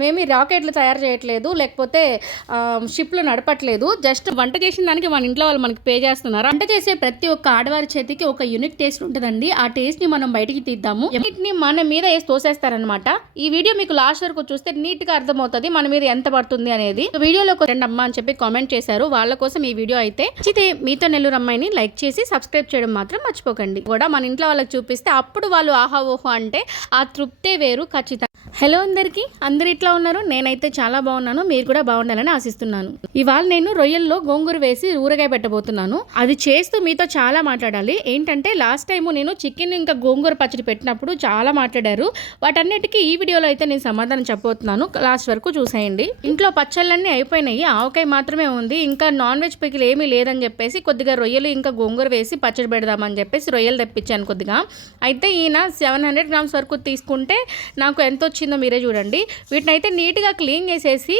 మనమేమి రాకెట్లు తయారు చేయట్లేదు, లేకపోతే షిప్లు నడపట్లేదు. జస్ట్ వంట చేసిన దానికి మన ఇంట్లో వాళ్ళు మనకి పే చేస్తున్నారు. వంట చేసే ప్రతి ఒక్క ఆడవారి చేతికి ఒక యూనిక్ టేస్ట్ ఉంటుందండి. ఆ టేస్ట్ ని మనం బయటికి తీద్దాము. వీటిని మన మీద వేసి తోసేస్తారనమాట. ఈ వీడియో మీకు లాస్ట్ వరకు చూస్తే నీట్ గా అర్థమవుతుంది మన మీద ఎంత పడుతుంది అనేది. వీడియోలో రెండు అమ్మ అని చెప్పి కామెంట్ చేశారు, వాళ్ళ కోసం ఈ వీడియో అయితే మీతో నెల్లూరు అమ్మాయిని లైక్ చేసి సబ్స్క్రైబ్ చేయడం మాత్రం మర్చిపోకండి. కూడా మన ఇంట్లో వాళ్ళకి చూపిస్తే అప్పుడు వాళ్ళు ఆహా ఓహో అంటే ఆ తృప్తే వేరు ఖచ్చితంగా. హలో అందరికీ, అందరు ఇట్లా ఉన్నారు? నేనైతే చాలా బాగున్నాను, మీరు కూడా బాగుండాలని ఆశిస్తున్నాను. ఇవాళ నేను రొయ్యల్లో గోంగూర వేసి ఊరగాయ పెట్టబోతున్నాను. అది చేస్తూ మీతో చాలా మాట్లాడాలి. ఏంటంటే లాస్ట్ టైం నేను చికెన్ ఇంకా గోంగూర పచ్చడి పెట్టినప్పుడు చాలా మాట్లాడారు. వాటన్నిటికీ ఈ వీడియోలో అయితే నేను సమాధానం చెప్పబోతున్నాను. లాస్ట్ వరకు చూసేయండి. ఇంట్లో పచ్చళ్ళన్నీ అయిపోయినాయి, ఆవకాయ మాత్రమే ఉంది. ఇంకా నాన్ వెజ్ పికిల్ ఏమీ లేదని చెప్పేసి కొద్దిగా రొయ్యలు ఇంకా గోంగూర వేసి పచ్చడి పెడదామని చెప్పేసి రొయ్యలు తెప్పించాను కొద్దిగా. అయితే ఈయన 700 grams వరకు తీసుకుంటే నాకు ఎంత వచ్చిందో మీరే చూడండి. వీటిని అయితే నీట్గా క్లీన్ చేసేసి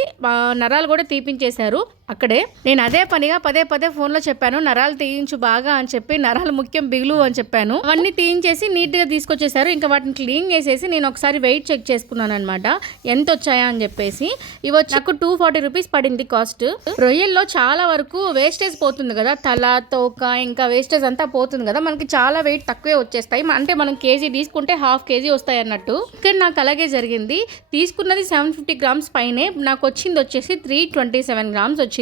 నరాలు కూడా తీపించేశారు అక్కడే. నేను అదే పనిగా పదే పదే ఫోన్లో చెప్పాను, నరాలు తీయించు బాగా అని చెప్పి, నరాలు ముఖ్యం బిగులు అని చెప్పాను. అవన్నీ తీయించేసి నీట్గా తీసుకొచ్చేసారు. ఇంకా వాటిని క్లీన్ చేసేసి నేను ఒకసారి వెయిట్ చెక్ చేసుకున్నాను అనమాట, ఎంత వచ్చాయా అని చెప్పేసి. ఇవి వచ్చి నాకు 240 రూపీస్ పడింది కాస్ట్. రొయ్యల్లో చాలా వరకు వేస్టేజ్ పోతుంది కదా, తల తోక ఇంకా వేస్టేజ్ అంతా పోతుంది కదా, మనకి చాలా వెయిట్ తక్కువే వచ్చేస్తాయి. అంటే మనం కేజీ తీసుకుంటే ½ కేజీ వస్తాయి అన్నట్టు. ఇక్కడ నాకు అలాగే జరిగింది. తీసుకున్నది 750 grams పైనే, నాకు వచ్చింది వచ్చేసి 327 grams వచ్చింది.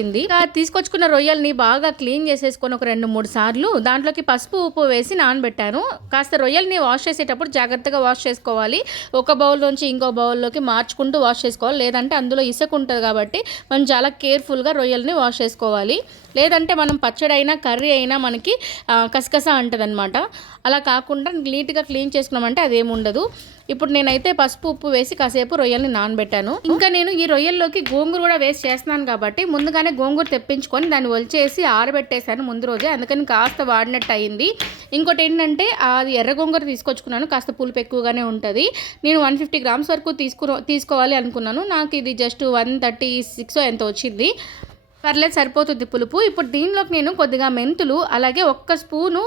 తీసుకొచ్చుకున్న రొయ్యల్ని బాగా క్లీన్ చేసేసుకొని ఒక 2-3 సార్లు దాంట్లోకి పసుపు ఉప్పు వేసి నానబెట్టాను. కాస్త రొయ్యల్ని వాష్ చేసేటప్పుడు జాగ్రత్తగా వాష్ చేసుకోవాలి. ఒక బౌల్లోంచి ఇంకో బౌల్లోకి మార్చుకుంటూ వాష్ చేసుకోవాలి, లేదంటే అందులో ఇసుక ఉంటుంది కాబట్టి మనం చాలా కేర్ఫుల్గా రొయ్యల్ని వాష్ చేసుకోవాలి. లేదంటే మనం పచ్చడి అయినా కర్రీ అయినా మనకి కసకస అంటుంది అనమాట. అలా కాకుండా నీట్గా క్లీన్ చేసుకున్నామంటే అదేమి ఉండదు. ఇప్పుడు నేనైతే పసుపు ఉప్పు వేసి కాసేపు రొయ్యల్ని నానబెట్టాను. ఇంకా నేను ఈ రొయ్యల్లోకి గోంగూర కూడా వేసి చేస్తున్నాను కాబట్టి ముందుగానే గోంగూర తెప్పించుకొని దాన్ని ఒలిచేసి ఆరబెట్టేశాను ముందు రోజే, అందుకని కాస్త వాడినట్టు అయింది. ఇంకోటి ఏంటంటే అది ఎర్ర గోంగూర తీసుకొచ్చుకున్నాను, కాస్త పులుపు ఎక్కువగానే ఉంటుంది. నేను 150 grams వరకు తీసుకోవాలి అనుకున్నాను. నాకు ఇది జస్ట్ 136 ఎంత వచ్చింది. పర్లేదు, సరిపోతుంది పులుపు. ఇప్పుడు దీనిలోకి నేను కొద్దిగా మెంతులు, అలాగే 1 స్పూను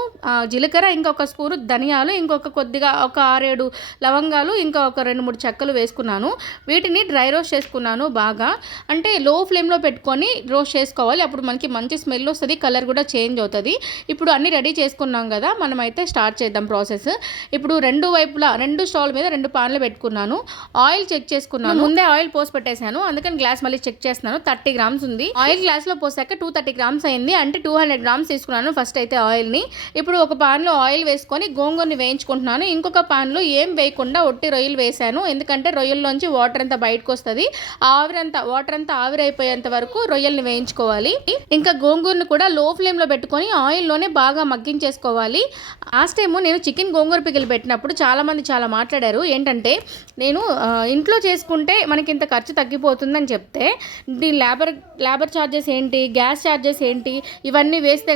జీలకర్ర, ఇంకొక స్పూను ధనియాలు, ఇంకొక కొద్దిగా ఒక 6-7 లవంగాలు, ఇంకా ఒక 2-3 చెక్కలు వేసుకున్నాను. వీటిని డ్రై రోస్ట్ చేసుకున్నాను బాగా. అంటే లో ఫ్లేమ్లో పెట్టుకొని రోస్ట్ చేసుకోవాలి, అప్పుడు మనకి మంచి స్మెల్ వస్తుంది, కలర్ కూడా చేంజ్ అవుతుంది. ఇప్పుడు అన్నీ రెడీ చేసుకున్నాం కదా, మనమైతే స్టార్ట్ చేద్దాం ప్రాసెస్. ఇప్పుడు రెండు వైపులా 2 స్టవ్ల మీద 2 పాన్లు పెట్టుకున్నాను. ఆయిల్ చెక్ చేసుకున్నాను, ముందే ఆయిల్ పోసి పెట్టేశాను, అందుకని గ్లాస్ మళ్ళీ చెక్ చేస్తున్నాను. 30 grams ఉంది. ఆయిల్ గ్లాస్లో పోసాక 230 grams అయింది, అంటే 200 grams తీసుకున్నాను ఫస్ట్ అయితే ఆయిల్ని. ఇప్పుడు ఒక పాన్లో ఆయిల్ వేసుకొని గోంగూరని వేయించుకుంటున్నాను. ఇంకొక పాన్లో ఏం వేయకుండా ఒట్టి రొయ్యలు వేసాను, ఎందుకంటే రొయ్యల్లోంచి వాటర్ అంతా బయటకు వస్తుంది. వాటర్ అంతా ఆవిరైపోయేంత వరకు రొయ్యల్ని వేయించుకోవాలి. ఇంకా గోంగూరని కూడా లో ఫ్లేమ్లో పెట్టుకొని ఆయిల్లోనే బాగా మగ్గించేసుకోవాలి. లాస్ట్ టైము నేను చికెన్ గోంగూర పికిల్ పెట్టినప్పుడు చాలామంది చాలా మాట్లాడారు. ఏంటంటే నేను ఇంట్లో చేసుకుంటే మనకి ఇంత ఖర్చు తగ్గిపోతుందని చెప్తే, దీని లేబర్ ఛార్జెస్ ఏంటి, గ్యాస్ ఛార్జెస్ ఏంటి, ఇవన్నీ వేస్తే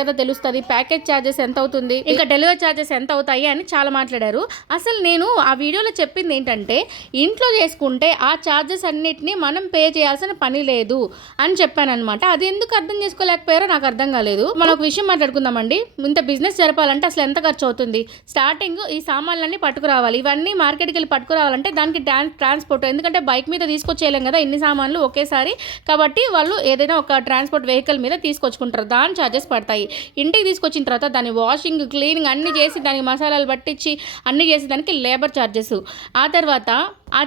కదా తెలుస్తుంది, ప్యాకేజ్ ఛార్జెస్ ఎంత అవుతుంది, ఇంకా డెలివరీ ఛార్జెస్ ఎంత అవుతాయి అని చాలా మాట్లాడారు. అసలు నేను ఆ వీడియోలో చెప్పింది ఏంటంటే, ఇంట్లో చేసుకుంటే ఆ ఛార్జెస్ అన్నిటినీ మనం పే చేయాల్సిన పని లేదు అని చెప్పాను అనమాట. అది ఎందుకు అర్థం చేసుకోలేకపోయారో నాకు అర్థం కాలేదు. మనం ఒక విషయం మాట్లాడుకుందామండి. ఇంత బిజినెస్ జరపాలంటే అసలు ఎంత ఖర్చు అవుతుంది? స్టార్టింగ్ ఈ సామాన్లన్నీ పట్టుకురావాలి, ఇవన్నీ మార్కెట్కి వెళ్ళి పట్టుకురావాలంటే దానికి ట్రాన్స్పోర్ట్, ఎందుకంటే బైక్ మీద తీసుకొచ్చేయలేం కదా ఇన్ని సామాన్లు ఒకేసారి, కాబట్టి వాళ్ళు ఏదైనా ఒక ట్రాన్స్పోర్ట్ వెహికల్ మీద తీసుకొచ్చుకుంటారు, దాని ఛార్జెస్ పడతాయి. ఇంటికి తీసుకొచ్చిన తర్వాత దాని వాషింగ్, క్లీనింగ్ అన్నీ చేసి దానికి మసాలాలు పట్టించి అన్నీ చేసి దానికి లేబర్ ఛార్జెస్. ఆ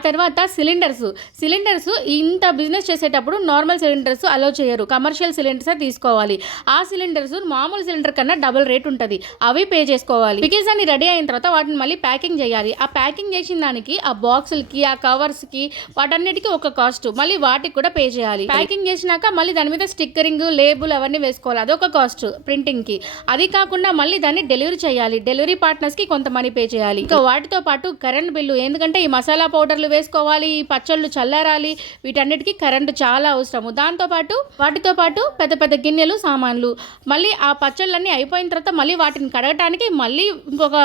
తర్వాత సిలిండర్స్ ఇంత బిజినెస్ చేసేటప్పుడు నార్మల్ సిలిండర్స్ అలో చేయరు, కమర్షియల్ సిలిండర్సే తీసుకోవాలి. ఆ సిలిండర్స్ మామూలు సిలిండర్ కన్నా డబుల్ రేట్ ఉంటుంది, అవి పే చేసుకోవాలి. బికాజ్ అన్ని రెడీ అయిన తర్వాత వాటిని మళ్ళీ ప్యాకింగ్ చేయాలి. ఆ ప్యాకింగ్ చేసిన దానికి, ఆ బాక్సులకి, ఆ కవర్స్కి, వాటన్నిటికీ ఒక కాస్ట్, మళ్ళీ వాటికి కూడా పే చేయాలి. ప్యాకింగ్ చేసినాక మళ్ళీ దాని మీద స్టిక్కరింగ్, లేబుల్ అవన్నీ వేసుకోవాలి, అదొక కాస్ట్ ప్రింటింగ్కి. అది కాకుండా మళ్ళీ దాన్ని డెలివరీ చేయాలి, డెలివరీ పార్ట్నర్స్కి కొంత మనీ పే చేయాలి. ఇంకా వాటితో పాటు కరెంట్ బిల్లు, ఎందుకంటే ఈ మసాలా పౌడర్లు వేసుకోవాలి, ఈ పచ్చళ్ళు చల్లారాలి, వీటన్నిటికీ కరెంటు చాలా అవసరము. వాటితో పాటు పెద్ద పెద్ద గిన్నెలు, సామాన్లు, మళ్ళీ ఆ పచ్చళ్ళన్నీ అయిపోయిన తర్వాత మళ్ళీ వాటిని కడగటానికి మళ్ళీ ఇంకొక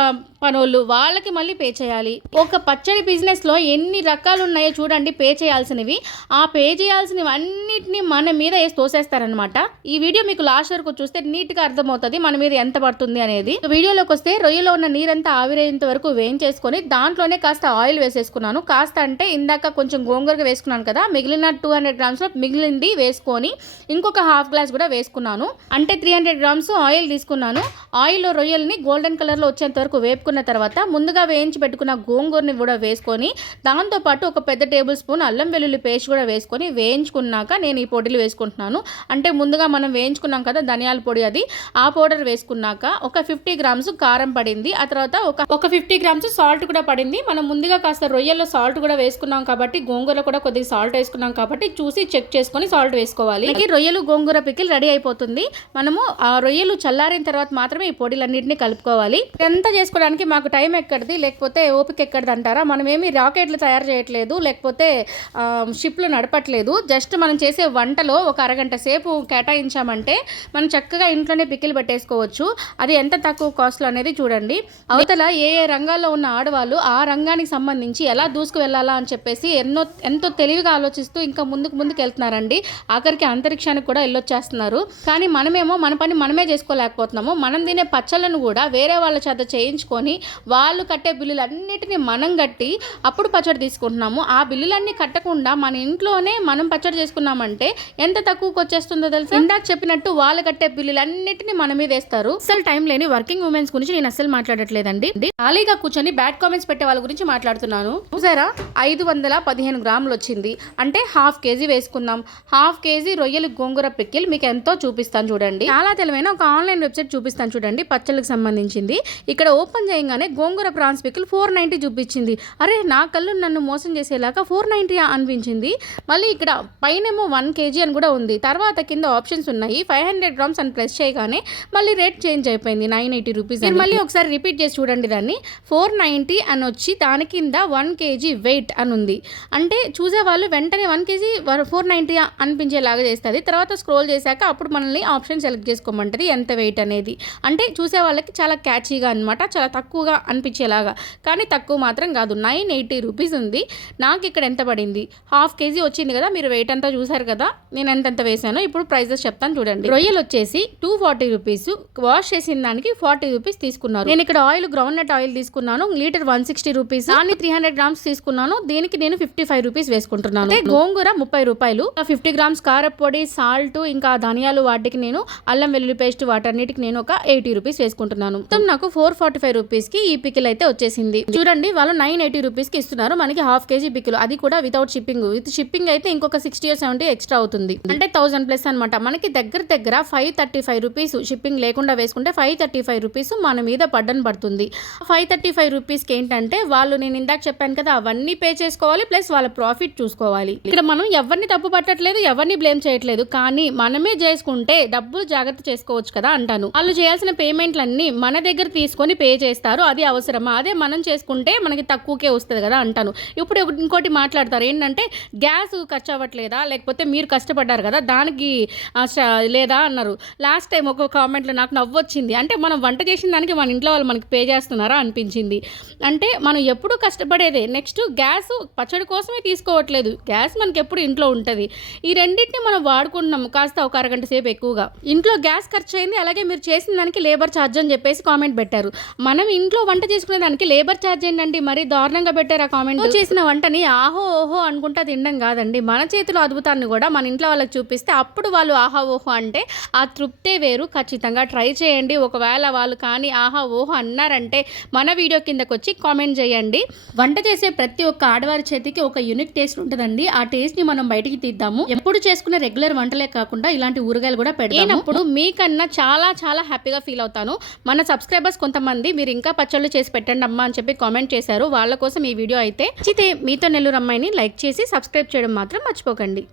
పనోళ్ళు, వాళ్ళకి మళ్ళీ పే చేయాలి. ఒక పచ్చడి బిజినెస్లో ఎన్ని రకాలు ఉన్నాయో చూడండి పే చేయాల్సినవి. ఆ పే చేయాల్సినవి అన్నిటినీ మన మీద వేసి తోసేస్తారనమాట. ఈ వీడియో మీకు లాస్ట్ వరకు చూస్తే నీట్గా అర్థమవుతుంది మన మీద ఎంత పడుతుంది అనేది. వీడియోలోకి వస్తే రొయ్యలో ఉన్న నీరంతా ఆవిరేంత వరకు వేయించేసుకొని దాంట్లోనే కాస్త ఆయిల్ వేసేసుకున్నాను. కాస్త అంటే ఇందాక కొంచెం గోంగూరగా వేసుకున్నాను కదా, మిగిలిన 200 గ్రామ్స్ మిగిలింది వేసుకొని ఇంకొక హాఫ్ గ్లాస్ కూడా వేసుకున్నాను. అంటే 300 గ్రామ్స్ ఆయిల్ తీసుకున్నాను. ఆయిల్లో రొయ్యల్ని గోల్డెన్ కలర్లో వచ్చేంత వరకు వేపుకున్న తర్వాత ముందుగా వేయించి పెట్టుకున్న గోంగూరని కూడా వేసుకొని దాంతోపాటు ఒక పెద్ద టేబుల్ స్పూన్ అల్లం వెల్లుల్లి పేస్ట్ కూడా వేసుకొని వేయించుకున్నాక నేను ఈ పొడిలు వేసుకుంటున్నాను. అంటే ముందుగా మనం వేయించుకున్నాం కదా ధనియాల పొడి, అది ఆ పౌడర్ వేసుకున్నాక ఒక 50 గ్రామ్స్ కారం పడింది. ఆ తర్వాత ఒక 50 గ్రామ్స్ సాల్ట్ కూడా పడింది. మనం ముందుగా కాస్త రొయ్యల్లో సాల్ట్ కూడా వేసుకున్నాం కాబట్టి గోంగూర కూడా కొద్దిగా సాల్ట్ వేసుకున్నాం కాబట్టి చూసి చెక్ చేసుకొని సాల్ట్ వేసుకోవాలి. రొయ్యలు గోంగూర పికిల్ రెడీ అయిపోతుంది. మనము ఆ రొయ్యలు చల్లారిన తర్వాత మాత్రమే ఈ పొడిలన్నింటినీ కలుపుకోవాలి. ఎంత చేసుకోవడానికి మాకు టైం ఎక్కడిది, లేకపోతే ఓపిక ఎక్కడిది అంటారా? మనం ఏమి రాకెట్లు తయారు చేయట్లేదు, లేకపోతే షిప్లు నడపట్లేదు. జస్ట్ మనం చేసే వంటలో ఒక అరగంట సేపు కేటాయించామంటే మనం చక్కగా ఇంట్లోనే పికిల్ పెట్టేసుకోవచ్చు. అది ఎంత తక్కువ కాస్ట్లో అనేది చూడండి. అవతల ఏ రంగాల్లో ఉన్న ఆడవాళ్ళు ఆ రంగానికి సంబంధించి ఎలా దూసుకు వెళ్ళాలా అని చెప్పేసి ఎంతో తెలివిగా ఆలోచిస్తూ ఇంకా ముందుకు వెళ్తున్నారండి. ఆఖరికి అంతరిక్షానికి కూడా వెళ్ళొచ్చేస్తున్నారు. కానీ మనమేమో మన పని మనమే చేసుకోలేకపోతున్నాము. మనం తినే పచ్చళ్ళను కూడా వేరే వాళ్ళ చేత చేయించుకొని వాళ్ళు కట్టే బిల్లులన్నిటిని మనం కట్టి అప్పుడు పచ్చడి తీసుకుంటున్నాము. ఆ బిల్లులన్నీ కట్టకుండా మన ఇంట్లోనే మనం పచ్చడి చేసుకున్నామంటే ఎంత తక్కువకి వచ్చేస్తుందో తెలుసు. ఇందాక చెప్పినట్టు వాళ్ళు కట్టే బిల్లులన్నిటిని మన మీద వేస్తారు. అసలు టైం లేని వర్కింగ్ ఉమెన్స్ గురించి నేను అసలు మాట్లాడట్లేదండి. ఖాళీగా కూర్చొని బ్యాడ్ కామెంట్స్ పెట్టే వాళ్ళ గురించి మాట్లాడుతున్నాను. చూసారా, 515 గ్రాములు వచ్చింది. అంటే హాఫ్ కేజీ వేసుకుందాం. హాఫ్ కేజీ రొయ్యలు గోంగూర పికిల్ మీకు ఎంతో చూపిస్తాను చూడండి. చాలా తెలివైన ఒక ఆన్లైన్ వెబ్సైట్ చూపిస్తాను చూడండి, పచ్చళ్ళకి సంబంధించింది. ఇక్కడ ఓపెన్ చేయగానే గోంగూర ప్రాన్స్ పికిల్ 490 చూపించింది. అరే నా కళ్ళు నన్ను మోసం చేసేలాగా 490 అనిపించింది. మళ్ళీ ఇక్కడ పైనేమో 1 kg అని కూడా ఉంది. తర్వాత కింద ఆప్షన్స్ ఉన్నాయి. 500 గ్రామ్స్ అని ప్రెస్ చేయగానే మళ్ళీ రేట్ చేంజ్ అయిపోయింది, 980 రూపీస్. మళ్ళీ ఒకసారి రిపీట్ చేసి చూడండి దాన్ని. 490 అని వచ్చి దాని కింద 1 kg వెయిట్ అని ఉంది. అంటే చూసేవాళ్ళు వెంటనే 1 kg 490 అనిపించేలాగా చేస్తుంది. తర్వాత స్క్రోల్ చేశాక అప్పుడు మనల్ని ఆప్షన్ సెలెక్ట్ చేసుకోమంటుంది ఎంత వెయిట్ అనేది. అంటే చూసే వాళ్ళకి చాలా క్యాచీగా అనమాట, చాలా తక్కువగా అనిపించేలాగా. కానీ తక్కువ మాత్రం కాదు, 980 రూపీస్ ఉంది. నాకు ఇక్కడ ఎంత పడింది, హాఫ్ కేజీ వచ్చింది కదా, మీరు వెయిట్ అంతా చూసారు కదా నేను ఎంత వేసానో. ఇప్పుడు ప్రైజెస్ చెప్తాను చూడండి. రొయ్యలు వచ్చేసి 240 రూపీస్, వాష్ చేసిన దానికి 40 రూపీస్ తీసుకున్నారు. నేను ఇక్కడ ఆయిల్ గ్రౌండ్ నట్ ఆయిల్ తీసుకున్నాను, లీటర్ 160 రూపీస్. దాన్ని 300 గ్రామ్స్ తీసుకున్నాను, దీనికి నేను 55 రూపీస్ వేసుకుంటున్నాను. గోంగూర 30 రూపాయలు, 50 గ్రామ్స్ కారపొడి, సాల్ట్, ఇంకా ధనియాలు, వాటికి నేను అల్లం వెల్లుల్లి పేస్ట్, వాటన్నిటికి నేను ఒక 80 రూపీస్ వేసుకుంటున్నాను. మొత్తం నాకు 445 రూపీస్ కి ఈ పికిల్ అయితే వచ్చేసింది. చూడండి, వాళ్ళు 980 రూపీస్ కి ఇస్తున్నారు మనకి హాఫ్ కేజీ పికిల్, అది కూడా వితౌట్ షిప్పింగ్. విత్ షిప్పింగ్ అయితే ఇంకొక 60 or 70 ఎక్స్ట్రా అవుతుంది. అంటే 1000 ప్లస్ అనమాట. మనకి దగ్గర 535 రూపీస్ షిప్పింగ్ లేకుండా వేసుకుంటే 535 రూపీస్ మన మీద పడ్డను పడుతుంది. 535 రూపీస్కి ఏంటంటే వాళ్ళు, నేను ఇందాక చెప్పాను కదా, అవన్నీ పే చేసుకోవాలి, ప్లస్ వాళ్ళ ప్రాఫిట్ చూసుకోవాలి. ఇక్కడ మనం ఎవరిని తప్పు పట్టట్లేదు, ఎవరిని బ్లేమ్ చేయట్లేదు. కానీ మనమే చేసుకుంటే డబ్బులు జాగ్రత్త చేసుకోవచ్చు కదా అంటాను. వాళ్ళు చేయాల్సిన పేమెంట్లన్నీ మన దగ్గర తీసుకొని పే చేస్తారు, అది అవసరమా? అదే మనం చేసుకుంటే మనకి తక్కువకే వస్తుంది కదా అంటాను. ఇప్పుడు ఇంకోటి మాట్లాడతారు ఏంటంటే, గ్యాస్ ఖర్చు అవ్వట్లేదా, లేకపోతే మీరు కష్టపడ్డారు కదా దానికి లేదా అన్నారు. లాస్ట్ టైం ఒక కామెంట్లో నాకు నవ్వొచ్చింది. అంటే మనం వంట చేసిన దానికి మన ఇంట్లో వాళ్ళు మనకి పే చేస్తున్నారా అనిపించింది. అంటే మనం ఎప్పుడు కష్టపడేదే. నెక్స్ట్ గ్యాస్ పచ్చడి కోసమే తీసుకోవట్లేదు, గ్యాస్ మనకి ఎప్పుడు ఇంట్లో ఉంటుంది. ఈ రెండింటిని మనం వాడుకుంటున్నాము కాస్త ఒక అరగంట సేపు ఎక్కువగా. ఇంట్లో గ్యాస్ ఖర్చు అయింది, అలాగే మీరు చేసిన దానికి లేబర్ ఛార్జ్ అని చెప్పేసి కామెంట్ పెట్టారు. మనం ఇంట్లో వంట చేసుకునే దానికి లేబర్ ఛార్జ్ ఏంటండి, మరీ దారుణంగా పెట్టారు ఆ కామెంట్. చేసిన వంటని ఆహో ఓహో అనుకుంటా తినడం కాదండి, మన చేతిలో అద్భుతాన్ని కూడా మన ఇంట్లో వాళ్ళకి చూపిస్తే అప్పుడు వాళ్ళు ఆహా ఓహో అంటే ఆ తృప్తే వేరు. ఖచ్చితంగా ట్రై చేయండి. ఒకవేళ వాళ్ళు కానీ ఆహా ఓహో అన్నారంటే మన వీడియో కిందకు వచ్చి కామెంట్ చేయండి. వంట చేసే ప్రతి ఒక్క ఆడవారి చేతికి ఒక యూనిక్ టేస్ట్ ఉంటుందండి. ఆ టేస్ట్ ని మనం బయటికి తీద్దాము. ఎప్పుడు చేసుకునే రెగ్యులర్ వంటలే కాకుండా ఇలాంటి ఊరగాయలు కూడా పెడతాము. మీకన్నా చాలా చాలా హ్యాపీగా ఫీల్ అవుతాను. మన సబ్స్క్రైబర్స్ కొంతమంది మీరు ఇంకా పచ్చళ్ళు చేసి పెట్టండి అమ్మా అని చెప్పి కామెంట్ చేశారు. వాళ్ళ కోసం ఈ వీడియో అయితే మీతో నెల్లూరు అమ్మాయిని లైక్ చేసి సబ్స్క్రైబ్ చేయడం మాత్రం మర్చిపోకండి.